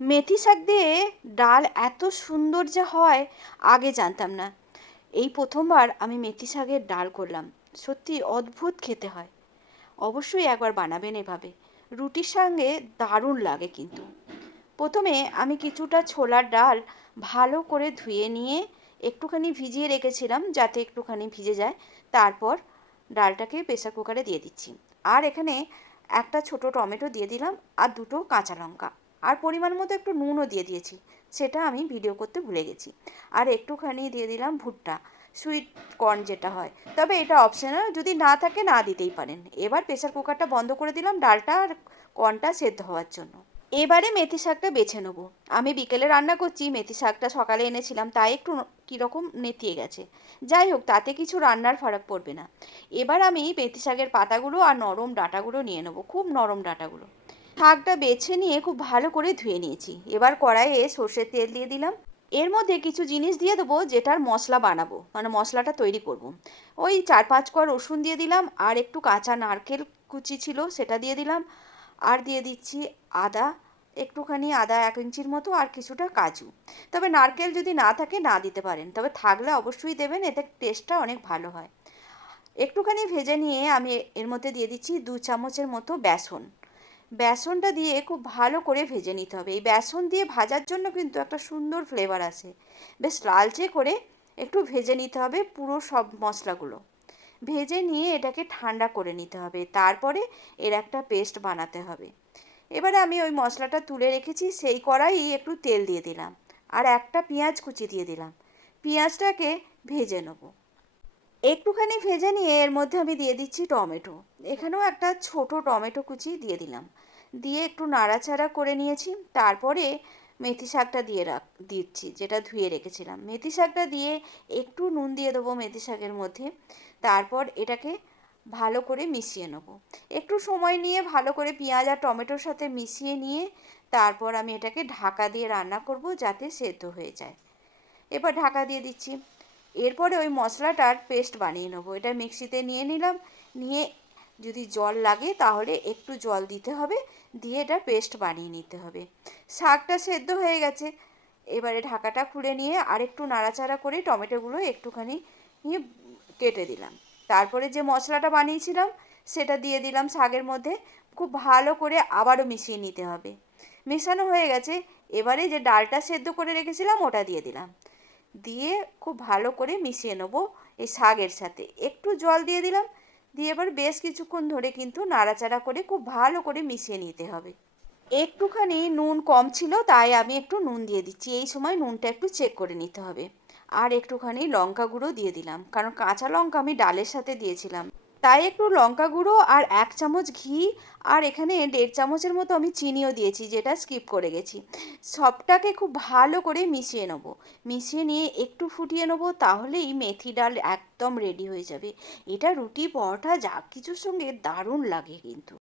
মেথি শাক দিয়ে ডাল এত সুন্দর যে হয়, আগে জানতাম না। এই প্রথমবার আমি মেথি শাকের ডাল করলাম। সত্যি অদ্ভুত খেতে হয়। অবশ্যই একবার বানাবেন এভাবে। রুটির সঙ্গে দারুণ লাগে কিন্তু। প্রথমে আমি কিছুটা ছোলার ডাল ভালো করে ধুয়ে নিয়ে একটুখানি ভিজিয়ে রেখেছিলাম যাতে একটুখানি ভিজে যায়। তারপর ডালটাকে প্রেসার কুকারে দিয়ে দিচ্ছি। আর এখানে একটা ছোট টমেটো দিয়ে দিলাম আর দুটো কাঁচা লঙ্কা। আর পরিমাণ মতো একটু নুনও দিয়ে দিয়েছি। সেটা আমি ভিডিও করতে ভুলে গেছি। আর একটুখানি দিয়ে দিলাম ভুট্টা সুইট কর্ন যেটা হয়। তবে এটা অপশনাল যদি না থাকে না দিতেই পারেন। এবার প্রেসার কুকারটা বন্ধ করে দিলাম ডালটা আর কর্নটা সেদ্ধ হওয়ার জন্য। এবারে মেথি শাকটা বেছে নেব। আমি বিকেলে রান্না করছি, মেথি শাকটা সকালে এনেছিলাম, তাই একটু কীরকম নেতিয়ে গেছে। যাই হোক, তাতে কিছু রান্নার ফারাক পড়বে না। এবার আমি মেথি শাকের পাতাগুলো আর নরম ডাঁটাগুলো নিয়ে নেব। খুব নরম ডাঁটাগুলো। শাকটা বেছে নিয়ে খুব ভালো করে ধুয়ে নিয়েছি। এবার কড়াইয়ে সর্ষের তেল দিয়ে দিলাম। এর মধ্যে কিছু জিনিস দিয়ে দেবো যেটার মশলা বানাবো মানে মশলাটা তৈরি করব। ওই চার পাঁচ কোয়া রসুন দিয়ে দিলাম, আর একটু কাঁচা নারকেল কুচি ছিল সেটা দিয়ে দিলাম। আর দিয়ে দিচ্ছি আদা, একটুখানি আদা এক ইঞ্চির মতো আর কিছুটা কাজু। তবে নারকেল যদি না থাকে, না দিতে পারেন। তবে থাকলে অবশ্যই দেবেন, এতে টেস্টটা অনেক ভালো হয়। একটুখানি ভেজে নিয়ে আমি এর মধ্যে দিয়ে দিচ্ছি দু চামচের মতো বেসন। বেসনটা দিয়ে খুব ভালো করে ভেজে নিতে হবে। এই বেসন দিয়ে ভাজার জন্য কিন্তু একটা সুন্দর ফ্লেভার আসে বেশ লালচে করে একটু ভেজে নিতে হবে পুরো সব মশলাগুলো। ভেজে নিয়ে এটাকে ঠান্ডা করে নিতে হবে। তারপরে এর একটা পেস্ট বানাতে হবে। এবারে আমি ওই মশলাটা তুলে রেখেছি, সেই কড়াই একটু তেল দিয়ে দিলাম। আর একটা পেঁয়াজ কুচি দিয়ে দিলাম। পেঁয়াজটাকে ভেজে নেব। একটুখানি ভেজে নিয়ে এর মধ্যে আমি দিয়ে দিচ্ছি টমেটো। এখানেও একটা ছোট টমেটো কুচি দিয়ে দিলাম। দিয়ে একটু নাড়াচাড়া করে নিয়েছি। তারপরে মেথি শাকটা দিয়ে রাখ, দিচ্ছি, যেটা ধুয়ে রেখেছিলাম। মেথি শাকটা দিয়ে একটু নুন দিয়ে দেবো মেথি শাকের মধ্যে। তারপর এটাকে ভালো করে মিশিয়ে নেব। একটু সময় নিয়ে ভালো করে পেঁয়াজ আর টমেটোর সাথে মিশিয়ে নিয়ে তারপর আমি এটাকে ঢাকা দিয়ে রান্না করব যাতে সেদ্ধ হয়ে যায়। এবার ঢাকা দিয়ে দিচ্ছি। এরপরে ওই মশলাটার পেস্ট বানিয়ে নেব। এটা মিক্সিতে নিয়ে নিলাম। নিয়ে যদি জল লাগে তাহলে একটু জল দিতে হবে, দিয়ে এটা পেস্ট বানিয়ে নিতে হবে। শাকটা সেদ্ধ হয়ে গেছে। এবারে ঢাকাটা খুলে নিয়ে আরেকটু নাড়াচাড়া করে টমেটোগুলো একটুখানি নিয়ে কেটে দিলাম। তারপরে যে মশলাটা বানিয়েছিলাম, সেটা দিয়ে দিলাম শাকের মধ্যে। খুব ভালো করে আবারও মিশিয়ে নিতে হবে। মেশানো হয়ে গেছে। এবারে যে ডালটা সেদ্ধ করে রেখেছিলাম, ওটা দিয়ে দিলাম। দিয়ে খুব ভালো করে মিশিয়ে নেব এই শাকের সাথে। একটু জল দিয়ে দিলাম, দিয়ে এবার বেশ কিছুক্ষণ ধরে কিন্তু নাড়াচাড়া করে খুব ভালো করে মিশিয়ে নিতে হবে। একটুখানি নুন কম ছিল, তাই আমি একটু নুন দিয়ে দিচ্ছি। এই সময় নুনটা একটু চেক করে নিতে হবে। আর একটুখানি লঙ্কা গুঁড়ো দিয়ে দিলাম, কারণ কাঁচা লঙ্কা আমি ডালের সাথে দিয়েছিলাম। তাই একটু লঙ্কা গুঁড়ো আর এক চামচ ঘি আর এখানে দেড় চামচের মতো আমি চিনিও দিয়েছি, যেটা স্কিপ করে গেছি। সবটাকে খুব ভালো করে মিশিয়ে নেব। মিশিয়ে নিয়ে একটু ফুটিয়ে নেব, তাহলেই মেথি ডাল একদম রেডি হয়ে যাবে। এটা রুটি, পরোটা, যা কিছুর সঙ্গে দারুণ লাগে কিন্তু।